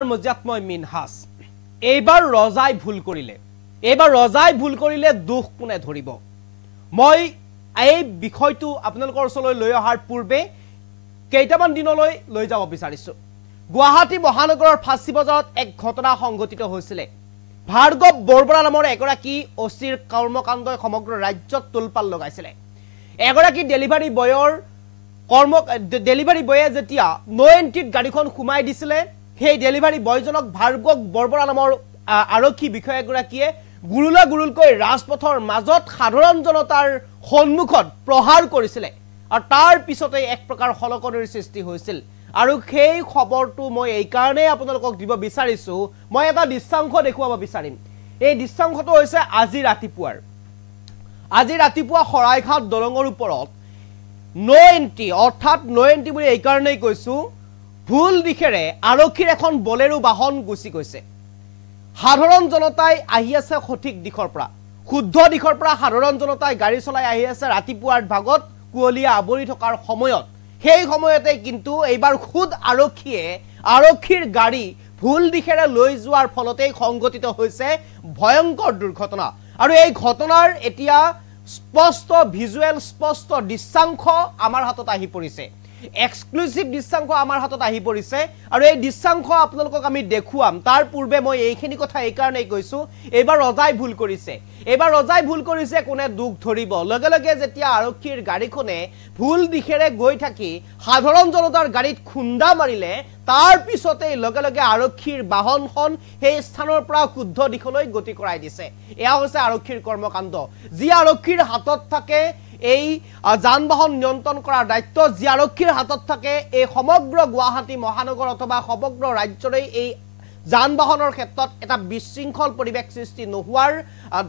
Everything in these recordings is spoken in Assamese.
মজিয়াতময় মিনহাস এইবাৰ ৰজাই ভুল কৰিলে দুখ কোনে ধৰিব মই এই বিষয়টো আপোনালোকৰ ওচৰলৈ লৈ অহাৰ পূৰ্বে কেইটামান দিনলৈ লৈ যাব বিচাৰিছো গুৱাহাটী মহানগৰৰ ফাঁচী বজাৰত এক ঘটনা সংঘটিত হৈছিল ভাৰ্গৱ বৰবৰা নামৰ এগৰাকী অচিৰ কৰ্মকাণ্ডই সমগ্ৰ ৰাজ্যত তুলপাল লগাইছিল এগৰাকী ডেলিভাৰী বয়ে যেতিয়া নো এন্ট্ৰিত গাড়ীখন খুমাই দিছিল সেই ডেলিভাৰী বয়জনক ভাৰ্গৱ বৰবৰা নামৰ আৰক্ষী বিষয়াগৰাকীয়ে গুৰুলকৈ ৰাজপথৰ মাজত সাধাৰণ জনতাৰ সন্মুখত প্ৰহাৰ কৰিছিল আৰু তাৰ পিছতে এক প্ৰকাৰ হলকনিৰ সৃষ্টি হৈছিল আৰু সেই খবৰটো মই এই কাৰণে আপোনালোকক দিব বিচাৰিছো মই এটা দৃশ্যাংশ দেখুৱাব বিচাৰিম এই দৃশ্যাংশটো হৈছে আজি ৰাতিপুৱা শৰাইঘাট দলঙৰ ওপৰত নো এন্ট্ৰি অৰ্থাৎ নো এন্ট্ৰি বুলি এই কাৰণেই কৈছো ভুল দিখেৰে আৰক্ষীৰ এখন বলেৰো বাহন গুচি গৈছে সাধাৰণ জনতাই আহি আছে সঠিক দিশৰ পৰা শুদ্ধ দিশৰ পৰা সাধাৰণ জনতাই গাড়ী চলাই আহি আছে ৰাতিপুৱাৰ ভাগত কুৱলীয়া আবৰি থকাৰ সময়ত সেই সময়তে কিন্তু এইবাৰ খুদ আৰক্ষীৰ গাড়ী ভুল দিখেৰে লৈ যোৱাৰ ফলতে সংঘটিত হৈছে ভয়ংকৰ দুৰ্ঘটনা আৰু এই ঘটনাৰ এতিয়া স্পষ্ট ভিজুৱেল স্পষ্ট দৃশ্যাংশ আমাৰ হাতত আহি পৰিছে এক্সক্লুসিভ দৃশ্যাংশ আমাৰ হাতত আহি পৰিছে আৰু এই দৃশ্যাংশ আপোনালোকক আমি দেখুৱাম তাৰ পূৰ্বে মই এইখিনি কথা এই কাৰণেই কৈছো এইবাৰ ৰজাই ভুল কৰিছে কোনে দুখ ধৰিব লগে যেতিয়া আৰক্ষীৰ গাড়ীখনে ভুল দিখেৰে গৈ থাকি সাধাৰণ জনতাৰ গাড়ীত খুন্দা মাৰিলে তাৰ পিছতে লগে আৰক্ষীৰ বাহনখন সেই স্থানৰ পৰা শুদ্ধ দিশলৈ গতি কৰাই দিছে এয়া হৈছে আৰক্ষীৰ কৰ্মকাণ্ড যি আৰক্ষীৰ হাতত থাকে এই যান বাহন নিয়ন্ত্ৰণ কৰাৰ দায়িত্ব যি আৰক্ষীৰ হাতত থাকে এই সমগ্ৰ গুৱাহাটী মহানগৰ অথবা সমগ্ৰ ৰাজ্যৰে এই যান বাহনৰ ক্ষেত্ৰত এটা বিশৃংখল পৰিৱেশ সৃষ্টি নোহোৱাৰ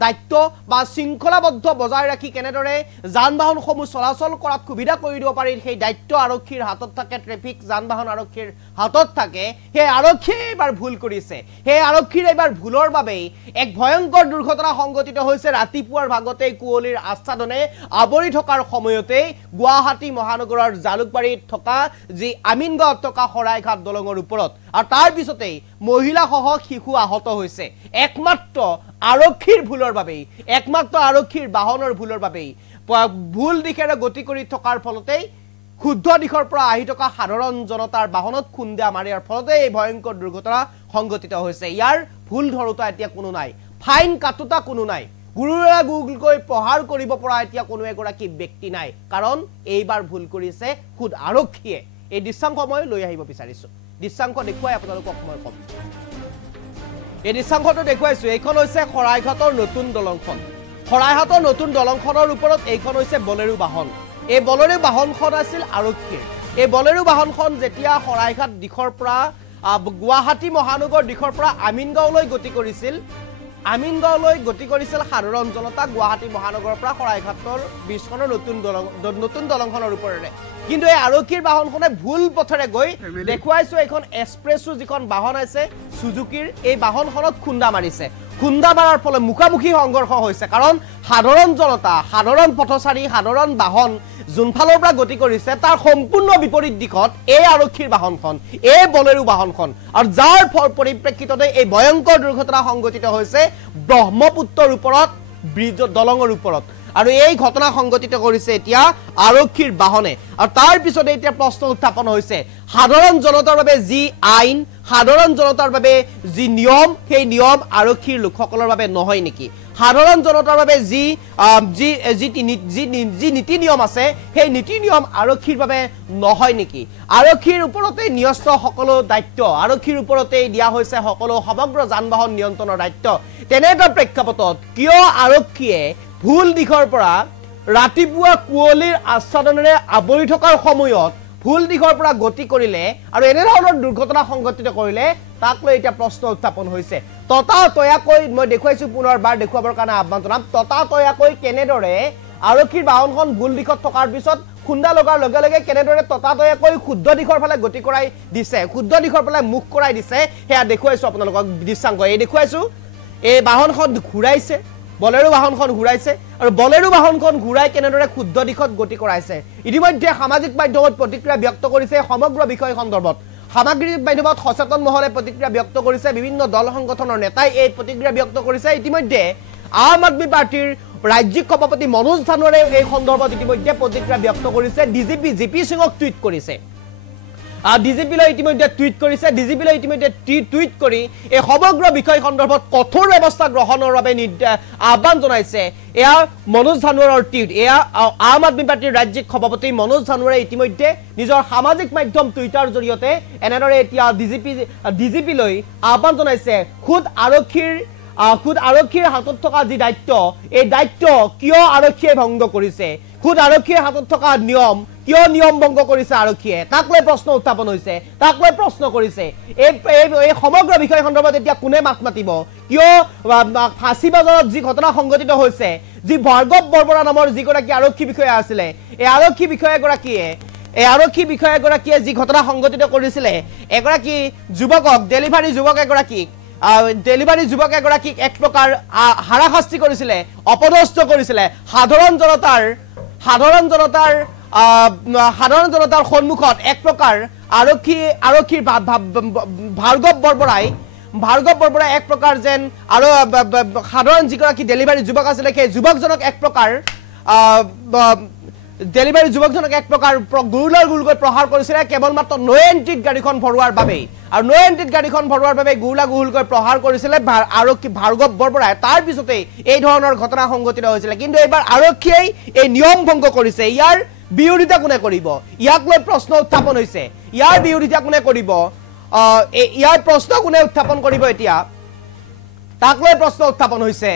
দায়িত্ব বা শৃংখলাবদ্ধ বজাই ৰাখি কেনেদৰে যান বাহনসমূহ চলাচল কৰাত সুবিধা কৰি দিব পাৰি সেই দায়িত্ব আৰক্ষীৰ হাতত থাকে ট্ৰেফিক যান বাহন আৰক্ষীৰ হাতত থাকে সেই আৰক্ষীয়ে এবাৰ ভুল কৰিছে সেই আৰক্ষীৰ এবাৰ ভুলৰ বাবে এক ভয়ংকৰ দুৰ্ঘটনা সংঘটিত হৈছে ৰাতিপুৱাৰ ভাগতে কুৱলীৰ আচ্ছাদনে আবৰি থকাৰ সময়তে গুৱাহাটী মহানগৰৰ জালুকবাৰীত থকা যি আমিনগাঁৱত থকা শৰাইঘাট দলঙৰ ওপৰত আৰু তাৰ পিছতে মহিলা সহ শিশু আহত হৈছে একমাত্ৰ আৰক্ষীৰ ভুলৰ বাবে একমাত্ৰ আৰক্ষীৰ বাহনৰ ভুলৰ বাবে ভুল দিশেৰে গতি কৰি থকাৰ ফলতে শুদ্ধ দিশৰ পৰা আহি থকা সাধাৰণ জনতাৰ বাহনত খুন্দা মাৰিয়াৰ ফলতে এই ভয়ংকৰ দুৰ্ঘটনা সংঘটিত হৈছে ইয়াৰ ভুল ধৰোতা এতিয়া কোনো নাই ফাইন কাটোতা কোনো নাই গুৰুলকৈ প্ৰহাৰ কৰিব পৰা এতিয়া কোনো এগৰাকী ব্যক্তি নাই কাৰণ এইবাৰ ভুল কৰিছে খুদ আৰক্ষীয়ে এই দৃশ্যাংশ মই লৈ আহিব বিচাৰিছো দৃশ্যাংশ দেখুৱাই আপোনালোকক মই কম এই দৃশ্যাংশটো দেখুৱাইছো এইখন হৈছে শৰাইঘাটৰ নতুন দলংখন শৰাইঘাটৰ নতুন দলংখনৰ ওপৰত এইখন হৈছে বলেৰো বাহন এই বলেৰো বাহনখন আছিল আৰক্ষীৰ এই বলেৰো বাহনখন যেতিয়া শৰাইঘাট দিশৰ পৰা গুৱাহাটী মহানগৰ দিশৰ পৰা আমিনগাঁৱলৈ গতি কৰিছিল সাধাৰণ জনতা গুৱাহাটী মহানগৰৰ পৰা শৰাইঘাটৰ ব্ৰিজখনৰ নতুন দলংখনৰ ওপৰেৰে কিন্তু এই আৰক্ষীৰ বাহনখনে ভুল পথেৰে গৈ দেখুৱাইছো এখন এক্সপ্ৰেছো যিখন বাহন আছে সুজুকিৰ এই বাহনখনত খুন্দা মাৰিছে খুন্দা মাৰাৰ ফলত মুখামুখি সংঘৰ্ষ হৈছে কাৰণ সাধাৰণ জনতা সাধাৰণ পথচাৰী সাধাৰণ বাহন যোনফালৰ পৰা গতি কৰিছে তাৰ সম্পূৰ্ণ বিপৰীত দিশত এই আৰক্ষীৰ বাহনখন এই বলেৰো বাহনখন আৰু যাৰ পৰিপ্ৰেক্ষিততে এই ভয়ংকৰ দুৰ্ঘটনা সংঘটিত হৈছে ব্ৰহ্মপুত্ৰৰ ওপৰত দলঙৰ ওপৰত আৰু এই ঘটনা সংঘটিত কৰিছে এতিয়া আৰক্ষীৰ বাহনে আৰু তাৰ পিছতে এতিয়া প্ৰশ্ন উত্থাপন হৈছে সাধাৰণ জনতাৰ বাবে যি আইন সাধাৰণ জনতাৰ বাবে যি নিয়ম সেই নিয়ম আৰক্ষীৰ লোকসকলৰ বাবে নহয় নেকি সাধাৰণ জনতাৰ বাবে যি নীতি নিয়ম আছে সেই নীতি নিয়ম আৰক্ষীৰ বাবে নহয় নেকি আৰক্ষীৰ ওপৰতে ন্যস্ত সকলো দায়িত্ব আৰক্ষীৰ ওপৰতে দিয়া হৈছে সকলো সমগ্ৰ যান বাহন নিয়ন্ত্ৰণৰ দায়িত্ব তেনে এটা প্ৰেক্ষাপটত কিয় আৰক্ষীয়ে ভুল দিশৰ পৰা ৰাতিপুৱা কুৱলীৰ আচ্ছাদনেৰে আবৰি থকাৰ সময়ত ভুল দিশৰ পৰা গতি কৰিলে আৰু এনে ধৰণৰ দুৰ্ঘটনা সংঘটিত কৰিলে তাক লৈ এতিয়া প্ৰশ্ন উত্থাপন হৈছে ততাতয়াকৈ মই দেখুৱাইছো পুনৰবাৰ দেখুৱাবৰ কাৰণে আহ্বান জনাম ততাতয়াকৈ কেনেদৰে আৰক্ষীৰ বাহনখন ভুল দিশত থকাৰ পিছত খুন্দা লগাৰ লগে কেনেদৰে ততাতয়াকৈ শুদ্ধ দিশৰ ফালে গতি কৰাই দিছে শুদ্ধ দিশৰ ফালে মুখ কৰাই দিছে সেয়া দেখুৱাইছো আপোনালোকক দৃশ্যাংশ এই দেখুৱাইছো এই বাহনখন ঘূৰাইছে বলেৰো বাহনখন ঘূৰাইছে আৰু বলেৰো বাহনখন ঘূৰাই কেনেদৰে শুদ্ধ দিশত গতি কৰাইছে ইতিমধ্যে সামাজিক মাধ্যমত প্ৰতিক্ৰিয়া ব্যক্ত কৰিছে সমগ্ৰ বিষয় সন্দৰ্ভত সামাজিক মাধ্যমত সচেতন মহলে প্ৰতিক্ৰিয়া ব্যক্ত কৰিছে বিভিন্ন দল সংগঠনৰ নেতাই এই প্ৰতিক্ৰিয়া ব্যক্ত কৰিছে ইতিমধ্যে আম আদমি পাৰ্টিৰ ৰাজ্যিক সভাপতি মনোজ ধানোৱাৰে এই সন্দৰ্ভত ইতিমধ্যে প্ৰতিক্ৰিয়া ব্যক্ত কৰিছে ডিজিপি জিপি সিঙক টুইট কৰিছে ডিজিপিলৈ ইতিমধ্যে টুইট কৰিছে ডিজিপিলৈ ইতিমধ্যে টুইট কৰি এই সমগ্ৰ বিষয় সন্দৰ্ভত কঠোৰ ব্যৱস্থা গ্ৰহণৰ বাবে আহ্বান জনাইছে এয়া মনোজ ধানোৱাৰৰ টুইট এয়া আম আদমি পাৰ্টিৰ ৰাজ্যিক সভাপতি মনোজ ধানোৱাৰে ইতিমধ্যে নিজৰ সামাজিক মাধ্যম টুইটাৰ জৰিয়তে এনেদৰে এতিয়া ডিজিপিলৈ আহ্বান জনাইছে খুদ আৰক্ষীৰ হাতত থকা যি দায়িত্ব এই দায়িত্ব কিয় আৰক্ষীয়ে ভংগ কৰিছে খুদ আৰক্ষীৰ হাতত থকা নিয়ম কিয় নিয়ম ভংগ কৰিছে আৰক্ষীয়ে তাক লৈ প্ৰশ্ন উত্থাপন হৈছে তাক লৈ প্ৰশ্ন কৰিছে এই সমগ্ৰ বিষয় সন্দৰ্ভত এতিয়া কোনে মাত মাতিব কিয় ফাঁচী বজাৰত যি ঘটনা সংঘটিত হৈছে যি ভাৰ্গৱ বৰবৰা নামৰ যিগৰাকী আৰক্ষী বিষয়া আছিলে এই আৰক্ষী বিষয়াগৰাকীয়ে যি ঘটনা সংঘটিত কৰিছিলে এগৰাকী যুৱকক ডেলিভাৰী যুৱক এগৰাকীক এক প্ৰকাৰ হাৰাশাস্তি কৰিছিলে অপদস্থ কৰিছিলে সাধাৰণ জনতাৰ সন্মুখত এক প্ৰকাৰ আৰক্ষীৰ ভাৰ্গৱ বৰবৰাই এক প্ৰকাৰ যেন আৰু সাধাৰণ যিগৰাকী ডেলিভাৰী যুৱক আছিলে সেই যুৱকজনক এক প্ৰকাৰ গুৰুকৈ প্ৰহাৰ কৰিছিলে কেৱল মাত্ৰ নো এণ্ট্ৰিত গাড়ীখন ভৰোৱাৰ বাবেই আৰু নো এণ্ট্ৰিত গাড়ীখন ভৰোৱাৰ বাবে গুৰুকৈ প্ৰহাৰ কৰিছিলে আৰক্ষী ভাৰ্গৱ বৰবৰাই তাৰ পিছতেই এই ধৰণৰ ঘটনা সংঘটিত হৈছিলে কিন্তু এইবাৰ আৰক্ষীয়ে এই নিয়ম ভংগ কৰিছে ইয়াৰ বিৰোধিতা কোনে কৰিব ইয়াক লৈ প্ৰশ্ন উত্থাপন হৈছে ইয়াৰ বিৰোধিতা কোনে কৰিব ইয়াৰ প্ৰশ্ন কোনে উত্থাপন কৰিব এতিয়া তাক লৈ প্ৰশ্ন উত্থাপন হৈছে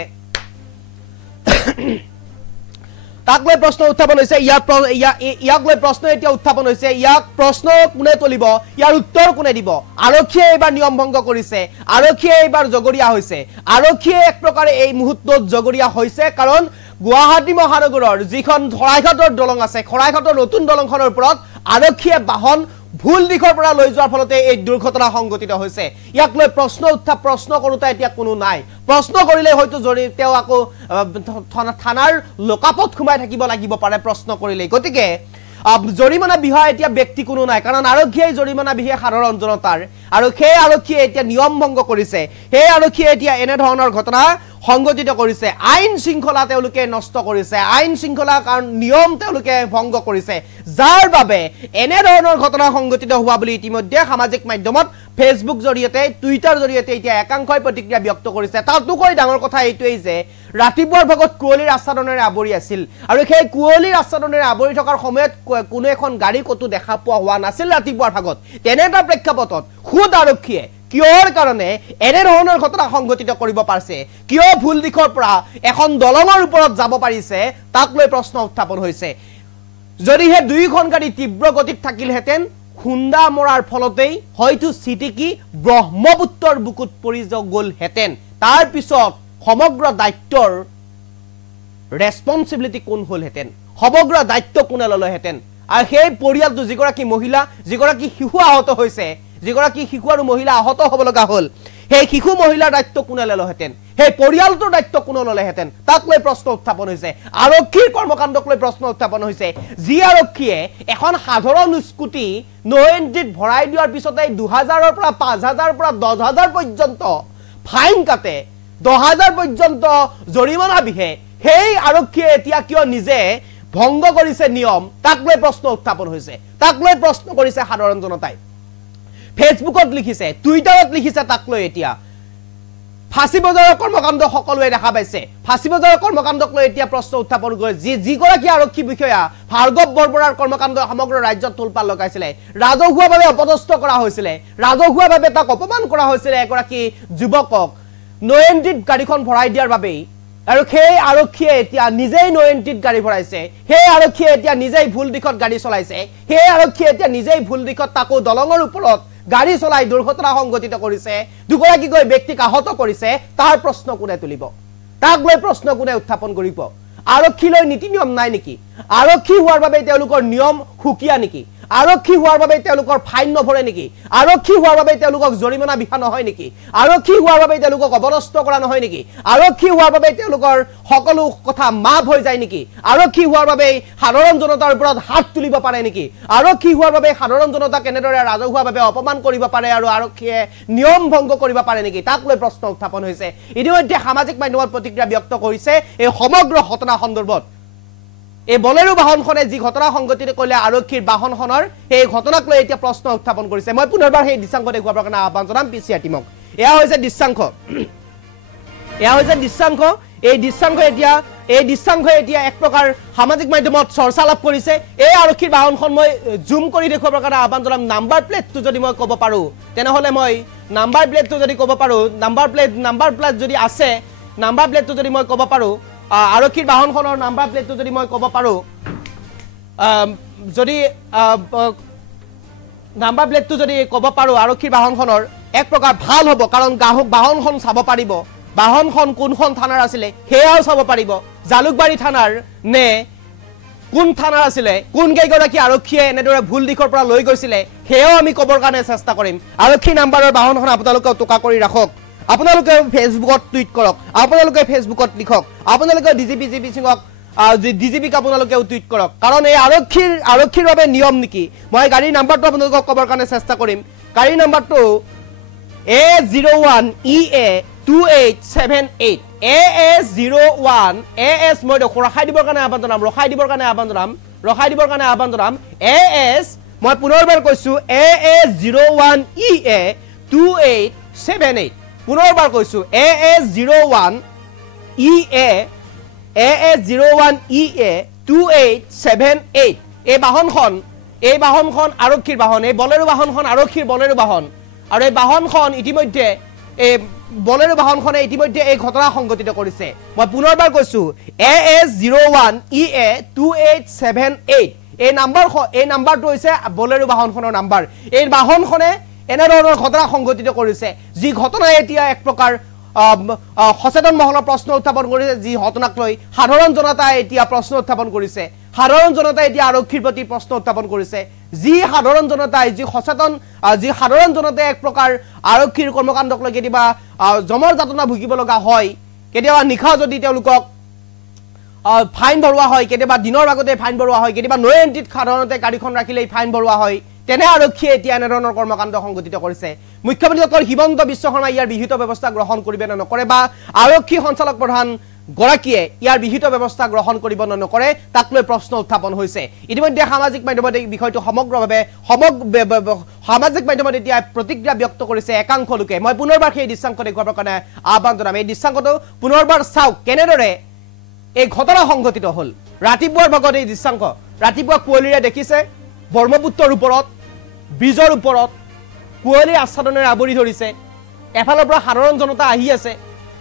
ইয়াক লৈ প্ৰশ্ন এতিয়া উত্থাপন হৈছে ইয়াক প্ৰশ্ন কোনে তুলিব ইয়াৰ উত্তৰ কোনে দিব আৰক্ষীয়ে এইবাৰ নিয়ম ভংগ কৰিছে আৰক্ষীয়ে এইবাৰ জগৰীয়া হৈছে আৰক্ষীয়ে এক প্ৰকাৰে এই মুহূৰ্তত জগৰীয়া হৈছে কাৰণ গুৱাহাটী মহানগৰৰ যিখন শৰাইঘাটৰ দলং আছে শৰাইঘাটৰ নতুন দলংখনৰ ওপৰত আৰক্ষীয়ে বাহন ভুল দিশৰ পৰা লৈ যোৱাৰ ফলতে এই দুৰ্ঘটনা সংঘটিত হৈছে ইয়াক লৈ প্ৰশ্ন কৰোঁতা এতিয়া কোনো নাই প্ৰশ্ন কৰিলে হয়তো তেওঁ আকৌ থানাৰ লোকাপত সোমাই থাকিব লাগিব পাৰে প্ৰশ্ন কৰিলে গতিকে জৰিমনা বিহা এতিয়া ব্যক্তি কোনো নাই কাৰণ আৰক্ষীয়ে জৰিমনা বিহে সাধাৰণ জনতাৰ আৰু সেই আৰক্ষীয়ে এতিয়া নিয়ম ভংগ কৰিছে সেই আৰক্ষীয়ে এতিয়া এনে ধৰণৰ ঘটনা সংঘটিত কৰিছে আইন শৃংখলা তেওঁলোকে নষ্ট কৰিছে আইন শৃংখলা কাৰণ নিয়ম তেওঁলোকে ভংগ কৰিছে যাৰ বাবে এনে ধৰণৰ ঘটনা সংঘটিত হোৱা বুলি ইতিমধ্যে সামাজিক মাধ্যমত ফেচবুক জৰিয়তে টুইটাৰ জৰিয়তে এতিয়া একাংশই প্ৰতিক্ৰিয়া ব্যক্ত কৰিছে তাতোকৈ ডাঙৰ কথা এইটোৱেই যে ৰাতিপুৱাৰ ভাগত কুঁৱলীৰ আচ্ছাদনেৰে আৱৰি আছিল আৰু সেই কুঁৱলীৰ আচ্ছাদনেৰে আৱৰি থকাৰ সময়ত কোনো এখন গাড়ী কতো দেখা পোৱা হোৱা নাছিল ৰাতিপুৱাৰ ভাগত তেনে এটা প্ৰেক্ষাপটত খুদ আৰক্ষীয়ে কিয়ৰ কাৰণে এনে ধৰণৰ ঘটনা সংঘটিত কৰিব পাৰিছে কিয় ভুল দিশৰ পৰা এখন দলঙৰ ওপৰত যাব পাৰিছে তাক লৈ প্ৰশ্ন উত্থাপন হৈছে যদিহে দুইখন গাড়ী তীব্ৰ গতিত থাকিলহেঁতেন খুন্দা মৰাৰ ফলতেই হয়তো চিটিকি ব্ৰহ্মপুত্ৰৰ বুকুত পৰি গ'লহেঁতেন তাৰ পিছত সমগ্ৰ দায়িত্বৰ ৰেছপন্সিবিলিটি কোন হ'লহেঁতেন সমগ্ৰ দায়িত্ব কোনে ল'লেহেঁতেন আৰু সেই পৰিয়ালটো যিগৰাকী মহিলা যিগৰাকী শিশু আহত হৈছে যিগৰাকী শিশু আৰু মহিলা আহত হ'ব লগা হ'ল সেই শিশু মহিলাৰ দায়িত্ব কোনে ল'লেহেঁতেন সেই পৰিয়ালটোৰ দায়িত্ব কোনে ল'লেহেঁতেন তাক লৈ প্ৰশ্ন উত্থাপন হৈছে আৰক্ষীৰ কৰ্মকাণ্ডক লৈ প্ৰশ্ন উত্থাপন হৈছে যি আৰক্ষীয়ে এখন সাধাৰণ স্কুটি নো এণ্ট্ৰিত ভৰাই দিয়াৰ পিছতে 2000ৰ পৰা 5000ৰ পৰা 10000 পৰ্যন্ত ফাইন কাটে 10000 পৰ্যন্ত জৰিমনা বিহে সেই আৰক্ষীয়ে এতিয়া কিয় নিজে ভংগ কৰিছে নিয়ম তাক লৈ প্ৰশ্ন উত্থাপন হৈছে তাক লৈ প্ৰশ্ন কৰিছে সাধাৰণ জনতাই ফেচবুকত লিখিছে টুইটাৰত লিখিছে তাক লৈ এতিয়া ফাঁচী বজাৰৰ কৰ্মকাণ্ড সকলোৱে দেখা পাইছে ফাঁচী বজাৰৰ কৰ্মকাণ্ডক লৈ এতিয়া প্ৰশ্ন উত্থাপন কৰে যিগৰাকী আৰক্ষী বিষয়া ভাৰ্গৱ বৰবৰাৰ কৰ্মকাণ্ড সমগ্ৰ ৰাজ্যত তোলপাল লগাইছিলে ৰাজহুৱাভাৱে অপদস্থ কৰা হৈছিলে ৰাজহুৱাভাৱে তাক অপমান কৰা হৈছিলে এগৰাকী যুৱকক নো এণ্ট্ৰিত গাড়ীখন ভৰাই দিয়াৰ বাবেই আৰু সেই আৰক্ষীয়ে এতিয়া নিজেই নো এণ্ট্ৰিত গাড়ী ভৰাইছে সেই আৰক্ষীয়ে এতিয়া নিজেই ভুল দিশত গাড়ী চলাইছে সেই আৰক্ষীয়ে এতিয়া নিজেই ভুল দিশত তাকো দলঙৰ ওপৰত গাড়ী চলাই দুৰ্ঘটনা সংঘটিত কৰিছে দুগৰাকীকৈ ব্যক্তিক আহত কৰিছে তাৰ প্ৰশ্ন কোনে তুলিব তাক লৈ প্ৰশ্ন কোনে উত্থাপন কৰিব আৰক্ষীলৈ নীতি নিয়ম নাই নেকি আৰক্ষী হোৱাৰ বাবে তেওঁলোকৰ নিয়ম সুকীয়া নেকি আৰক্ষী হোৱাৰ বাবে তেওঁলোকৰ ফাইন নভৰে নেকি আৰক্ষী হোৱাৰ বাবে তেওঁলোকক জৰিমনা বিহা নহয় নেকি আৰক্ষী হোৱাৰ বাবে তেওঁলোকক অবৰস্ত কৰা নহয় নেকি আৰক্ষী হোৱাৰ বাবে তেওঁলোকৰ সকলো কথা মাফ হৈ যায় নেকি আৰক্ষী হোৱাৰ বাবে সাধাৰণ জনতাৰ ওপৰত হাত তুলিব পাৰে নেকি আৰক্ষী হোৱাৰ বাবে সাধাৰণ জনতা কেনেদৰে ৰাজহুৱাভাৱে অপমান কৰিব পাৰে আৰু আৰক্ষীয়ে নিয়ম ভংগ কৰিব পাৰে নেকি তাক লৈ প্ৰশ্ন উত্থাপন হৈছে ইতিমধ্যে সামাজিক মাধ্যমত প্ৰতিক্ৰিয়া ব্যক্ত কৰিছে এই সমগ্ৰ ঘটনা সন্দৰ্ভত এই বলেৰো বাহনখনে যি ঘটনা সংঘটিত কৰিলে আৰক্ষীৰ বাহনখনৰ এই ঘটনাক লৈ এতিয়া প্ৰশ্ন উত্থাপন কৰিছে মই পুনৰবাৰ সেই দৃশ্যাংশ দেখুৱাবৰ কাৰণে আহ্বান জনাম পিছিয়া টিমক এয়া হৈছে দৃশ্যাংশ এই দৃশ্যাংশ এতিয়া এক প্ৰকাৰ সামাজিক মাধ্যমত চৰ্চা লাভ কৰিছে এই আৰক্ষীৰ বাহনখন মই জুম কৰি দেখুৱাবৰ কাৰণে আহ্বান জনাম নাম্বাৰ প্লেটটো যদি মই ক'ব পাৰো তেনেহলে মই নাম্বাৰ প্লেটটো যদি ক'ব পাৰো নাম্বাৰ প্লেট যদি আছে নাম্বাৰ প্লেটটো যদি মই ক'ব পাৰো আৰক্ষীৰ বাহনখনৰ নাম্বাৰ প্লেটটো যদি মই ক'ব পাৰো যদি নাম্বাৰ প্লেটটো যদি ক'ব পাৰো আৰক্ষীৰ বাহনখনৰ এক প্ৰকাৰ ভাল হ'ব কাৰণ গ্ৰাহক বাহনখন চাব পাৰিব বাহনখন কোনখন থানাৰ আছিলে হেয়াও চাব পাৰিব জালুকবাৰী থানাৰ নে কোন থানাৰ আছিলে কোন কেইগৰাকী আৰক্ষীয়ে এনেদৰে ভুল দিশৰ পৰা লৈ গৈছিলে হেয়াও আমি ক'বৰ কাৰণে চেষ্টা কৰিম আৰক্ষী নাম্বাৰৰ বাহনখন আপোনালোকে টকা কৰি ৰাখক আপোনালোকে ফেসবুকত টুইট কৰক আপোনালোকে ফেসবুকত লিখক আপোনালোকে ডিজিপি সিংক ডিজিপিক আপোনালোকে টুইট কৰক কাৰণ এই আৰক্ষীৰ বাবে নিয়ম নেকি মই গাড়ীৰ নাম্বাৰটো আপোনালোকক ক'বৰ কাৰণে চেষ্টা কৰিম গাড়ীৰ নাম্বাৰটো A01 EA 2878 AS01 AS মই ৰখাই দিবৰ কাৰণে আহ্বান জনাম AS মই পুনৰবাৰ কৈছো AS01 EA 2878 পুনৰবাৰ কৈছো AS01 EA 2878 এই বাহনখন আৰক্ষীৰ বাহন এই বলেৰো বাহনখন আৰক্ষীৰ বলেৰো বাহন আৰু এই বাহনখন ইতিমধ্যে এই বলেৰো বাহনখনে ইতিমধ্যে এই ঘটনা সংঘটিত কৰিছে মই পুনৰবাৰ কৈছো AS01 EA 2878 এই নাম্বাৰটো হৈছে বলেৰো বাহনখনৰ নাম্বাৰ এই বাহনখনে এনেধৰণৰ ঘটনা সংঘটিত কৰিছে যি ঘটনা এতিয়া এক প্ৰকাৰ সচেতন মহলৰ প্ৰশ্ন উত্থাপন কৰিছে যি ঘটনাক লৈ সাধাৰণ জনতাই এতিয়া প্ৰশ্ন উত্থাপন কৰিছে সাধাৰণ জনতাই এতিয়া আৰক্ষীৰ প্ৰতি প্ৰশ্ন উত্থাপন কৰিছে যি সাধাৰণ জনতাই যি সাধাৰণ জনতাই এক প্ৰকাৰ আৰক্ষীৰ কৰ্মকাণ্ডক লৈ কেতিয়াবা জমৰ যাতনা ভুগিব লগা হয় কেতিয়াবা নিখা যদি তেওঁলোকক ফাইন ভৰোৱা হয় কেতিয়াবা দিনৰ আগতে ফাইন ভৰোৱা হয় কেতিয়াবা নো এন্ট্ৰিত সাধাৰণতে গাড়ীখন ৰাখিলেই ফাইন ভৰোৱা হয় তেনে আৰক্ষীয়ে এতিয়া এনেধৰণৰ কৰ্মকাণ্ড সংঘটিত কৰিছে মুখ্যমন্ত্ৰী ডক্টৰ হিমন্ত বিশ্ব শৰ্মা ইয়াৰ বিহিত ব্যৱস্থা গ্ৰহণ কৰিবে নে নকৰে বা আৰক্ষী সঞ্চালক প্ৰধান গৰাকীয়ে ইয়াৰ বিহিত ব্যৱস্থা গ্ৰহণ কৰিব নে নকৰে তাক লৈ প্ৰশ্ন উত্থাপন হৈছে ইতিমধ্যে সামাজিক মাধ্যমত এই বিষয়টো সমগ্ৰভাৱে সামাজিক মাধ্যমত এতিয়া প্ৰতিক্ৰিয়া ব্যক্ত কৰিছে একাংশ লোকে মই পুনৰবাৰ সেই দৃশ্যাংশ দেখুৱাবৰ কাৰণে আহ্বান জনাম এই দৃশ্যাংশটো পুনৰবাৰ চাওক কেনেদৰে এই ঘটনা সংঘটিত হ'ল ৰাতিপুৱাৰ ভাগত এই দৃশ্যাংশ ৰাতিপুৱা কুঁৱলীৰে দেখিছে ব্ৰহ্মপুত্ৰৰ ওপৰত ব্ৰিজৰ ওপৰত কুঁৱলীৰ আচ্ছাদনেৰে আৱৰি ধৰিছে এফালৰ পৰা সাধাৰণ জনতা আহি আছে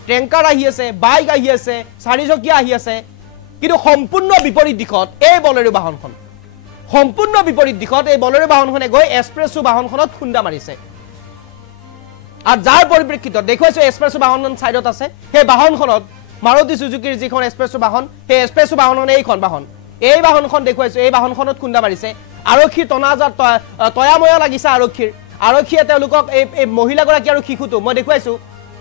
ট্ৰেংকাৰ আহি আছে বাইক আহি আছে চাৰিচকীয়া আহি আছে কিন্তু সম্পূৰ্ণ বিপৰীত দিশত এই বলেৰো বাহনখনে গৈ এক্সপ্ৰেছো বাহনখনত খুন্দা মাৰিছে আৰু যাৰ পৰিপ্ৰেক্ষিতত দেখুৱাইছো এক্সপ্ৰেছো বাহনখন সাইডত আছে সেই বাহনখনত মাৰুতি সুজুকিৰ যিখন এক্সপ্ৰেছো বাহন সেই এক্সপ্ৰেছো বাহনখন এই বাহনখন দেখুৱাইছো এই বাহনখনত খুন্দা মাৰিছে আৰক্ষী তনাজাৰ তয়াময়া লাগিছে আৰক্ষীয়ে তেওঁলোকক এই মহিলাগৰাকী আৰু শিশুটো মই দেখুৱাইছো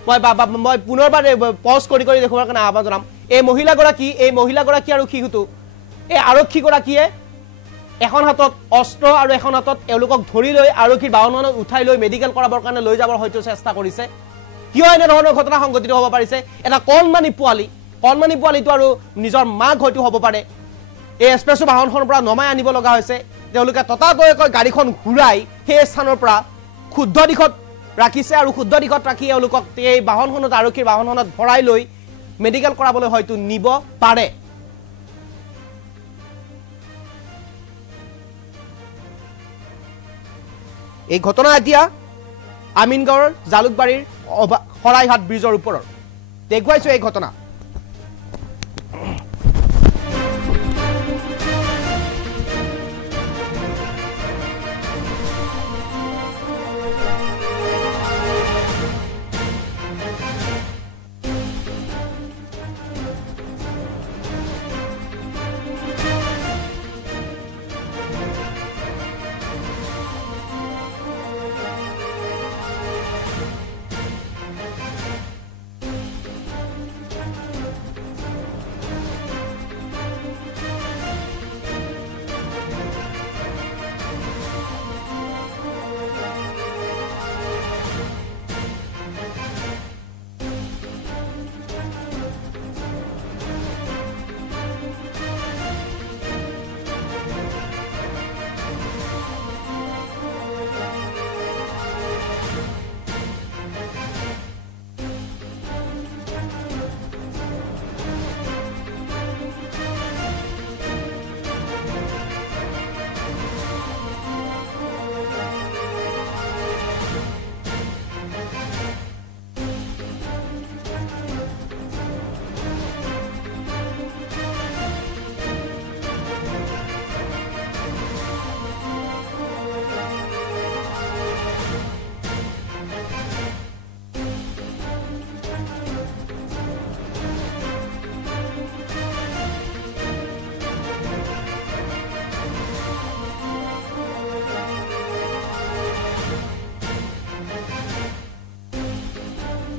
মই পুনৰবাৰ পজ কৰি দেখুৱাৰ কাৰণে আহ্বান জনাম এই মহিলাগৰাকী আৰু শিশুটো এই আৰক্ষীগৰাকীয়ে এখন হাতত অস্ত্ৰ আৰু এখন হাতত এওঁলোকক ধৰি লৈ আৰক্ষীৰ বাহনখনত উঠাই লৈ মেডিকেল কৰাবৰ কাৰণে লৈ যাবৰ হয়তো চেষ্টা কৰিছে কিয় এনেধৰণৰ ঘটনা সংঘটিত হ'ব পাৰিছে এটা কণমানি পোৱালিটো আৰু নিজৰ মাক হয়তো হ'ব পাৰে এই এক্সপ্ৰেছো বাহনখনৰ পৰা নমাই আনিব লগা হৈছে তেওঁলোকে ততাতৈয়াকৈ গাড়ীখন ঘূৰাই সেই স্থানৰ পৰা শুদ্ধ দিশত ৰাখিছে আৰু শুদ্ধ দিশত ৰাখি এওঁলোকক এই বাহনখনত আৰক্ষীৰ বাহনখনত ভৰাই লৈ মেডিকেল কৰাবলৈ হয়তো নিব পাৰে এই ঘটনা এতিয়া আমিনগাঁৱৰ জালুকবাৰীৰ শৰাইঘাট ব্ৰিজৰ ওপৰত দেখুৱাইছো এই ঘটনা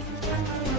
পালে